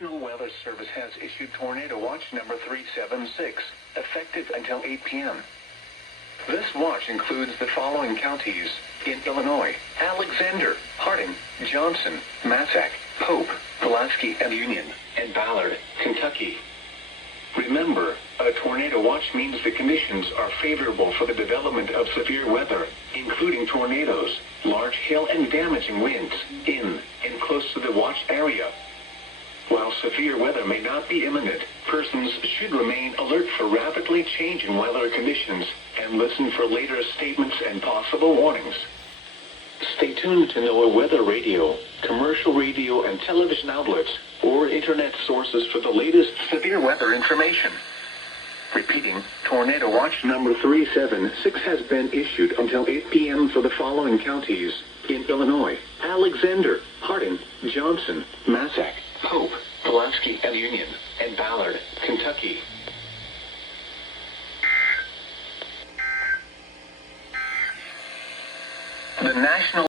National Weather Service has issued Tornado Watch number 376, effective until 8 p.m. This watch includes the following counties in Illinois: Alexander, Harding, Johnson, Massac, Pope, Pulaski and Union, and Ballard, Kentucky. Remember, a tornado watch means the conditions are favorable for the development of severe weather, including tornadoes, large hail and damaging winds, in and close to the watch area. While severe weather may not be imminent, persons should remain alert for rapidly changing weather conditions and listen for later statements and possible warnings. Stay tuned to NOAA weather radio, commercial radio and television outlets, or internet sources for the latest severe weather information. Repeating, Tornado Watch number 376 has been issued until 8 p.m. for the following counties in Illinois: Alexander, Harding, Johnson, Massac, Pope, Pulaski and Union, and Ballard, Kentucky. The National